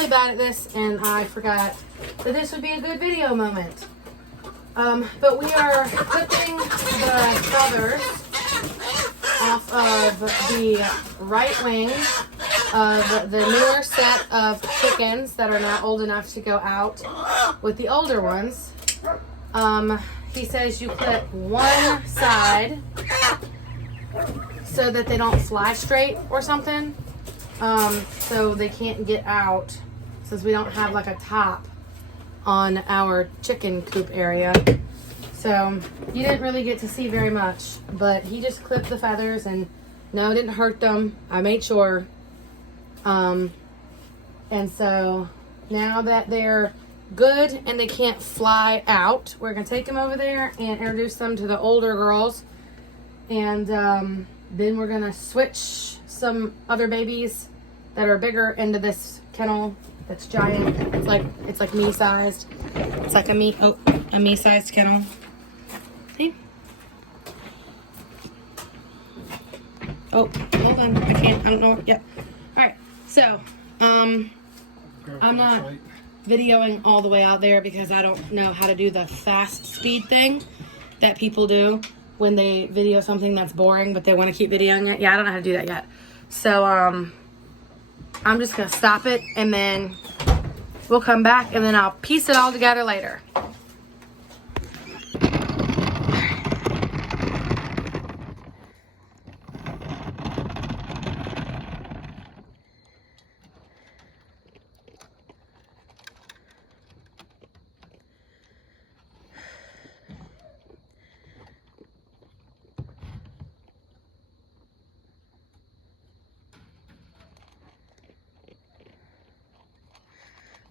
really bad at this, and I forgot that this would be a good video moment. But we are clipping the feathers off of the right wing of the newer set of chickens that are now old enough to go out with the older ones. He says you clip one side so that they don't fly straight or something. So they can't get out, since we don't have like a top on our chicken coop area. So you didn't really get to see very much, but he just clipped the feathers, and no, it didn't hurt them. I made sure. And so now that they're good and they can't fly out, we're gonna take them over there and introduce them to the older girls, and then we're gonna switch some other babies that are bigger into this kennel that's giant. It's like me sized. It's like a me sized kennel. See? Oh, hold on. I don't know. Yep. All right. So, I'm not videoing all the way out there because I don't know how to do the fast speed thing that people do when they video something that's boring but they want to keep videoing it. Yeah, I don't know how to do that yet. So I'm just gonna stop it, and then we'll come back, and then I'll piece it all together later.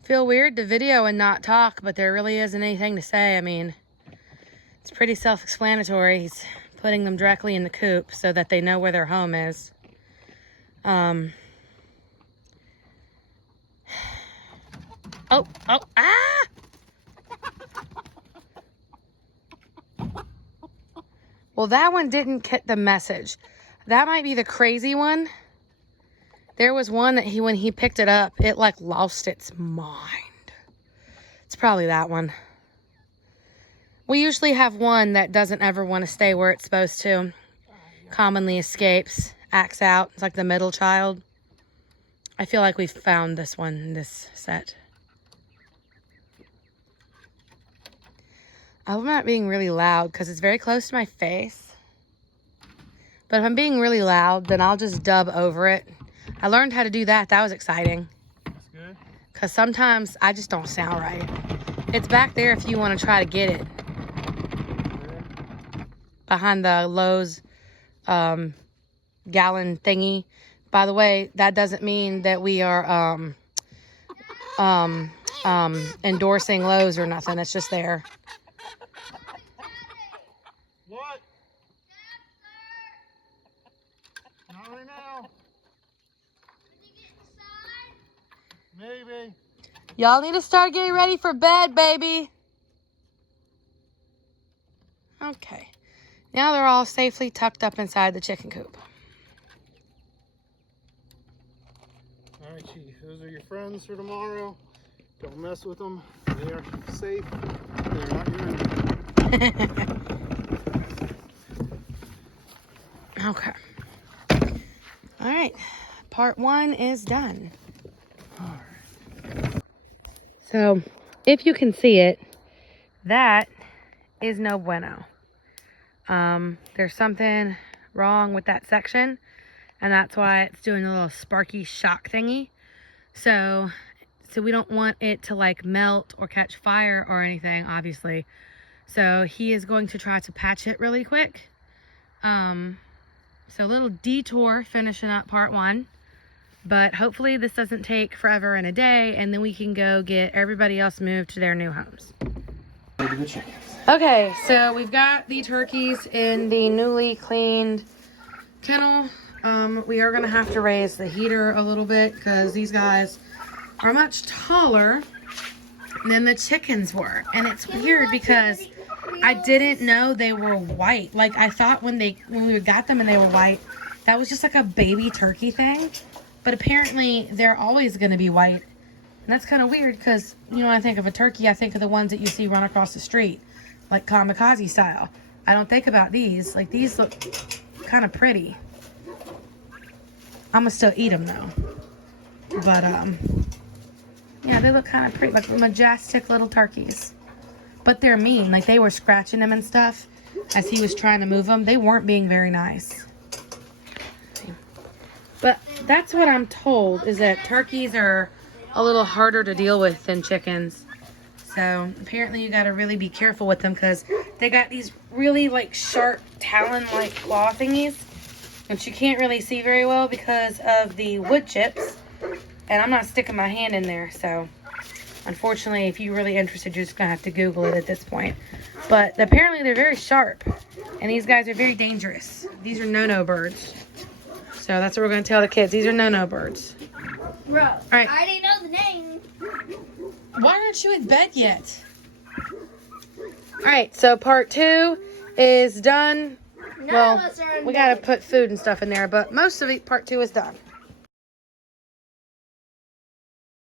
Feel weird to video and not talk, but there really isn't anything to say. I mean, it's pretty self-explanatory. He's putting them directly in the coop so that they know where their home is. Oh, ah! Well, that one didn't get the message. That might be the crazy one. There was one that when he picked it up, it like lost its mind. It's probably that one. We usually have one that doesn't ever want to stay where it's supposed to. Commonly escapes, acts out. It's like the middle child. I feel like we've found this one in this set. I'm not being really loud because it's very close to my face. But if I'm being really loud, then I'll just dub over it. I learned how to do that. That was exciting. That's good. Because sometimes I just don't sound right. It's back there if you want to try to get it. Behind the Lowe's gallon thingy. By the way, that doesn't mean that we are endorsing Lowe's or nothing. It's just there. What? Not right now. Maybe. Y'all need to start getting ready for bed, baby. Okay. Now they're all safely tucked up inside the chicken coop. All right, Chief. Those are your friends for tomorrow. Don't mess with them. They are safe. They're not your enemy. Okay. All right. Part 1 is done. So, if you can see it, that is no bueno. There's something wrong with that section, and that's why it's doing a little sparky shock thingy. So we don't want it to like melt or catch fire or anything, obviously. So he is going to try to patch it really quick. So a little detour finishing up part 1. But hopefully this doesn't take forever and a day, and then we can go get everybody else moved to their new homes. Okay, so we've got the turkeys in the newly cleaned kennel. We are going to have to raise the heater a little bit because these guys are much taller than the chickens were. And it's weird because I didn't know they were white. Like, I thought when we got them and they were white, that was just like a baby turkey thing. But apparently they're always going to be white And that's kind of weird because, you know, when I think of a turkey, I think of the ones that you see run across the street, like kamikaze style. I don't think about these. Like, these look kind of pretty. I'm going to still eat them, though. But, yeah, they look kind of pretty. Like majestic little turkeys. But they're mean. Like, they were scratching them and stuff as he was trying to move them. They weren't being very nice. But that's what I'm told, is that turkeys are a little harder to deal with than chickens. So apparently you got to really be careful with them because they got these really like sharp talon-like claw thingies, which you can't really see very well because of the wood chips. And I'm not sticking my hand in there, so unfortunately, if you're really interested, you're just gonna have to Google it at this point. But apparently they're very sharp, and these guys are very dangerous. These are no-no birds. So that's what we're gonna tell the kids. These are no-no birds. Bro, all right. I already know the name. Why aren't you in bed yet? All right, so part 2 is done. Well, we gotta put food and stuff in there, but most of it, part 2 is done.